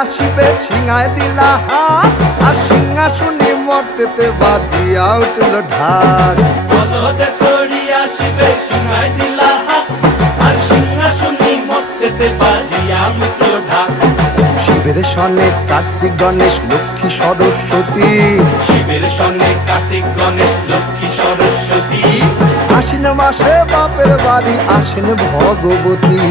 আসিবে সিংহায় দিলা হাত, আর সিংহাসনে মর্তেতে বাজিয়া উঠল ঢাক। বলদে সরি আসিবে সিংহায় দিলা হাত, আর সিংহাসনে মর্তেতে বাজিয়া উঠল ঢাক। শিবের সনে কার্তিক গণেশ লক্ষ্মী সরস্বতী, শিবের সনে কার্তিক গণেশ লক্ষ্মী সরস্বতী। আশ্বিন মাসে বাপের বাড়ি আসেন ভগবতী।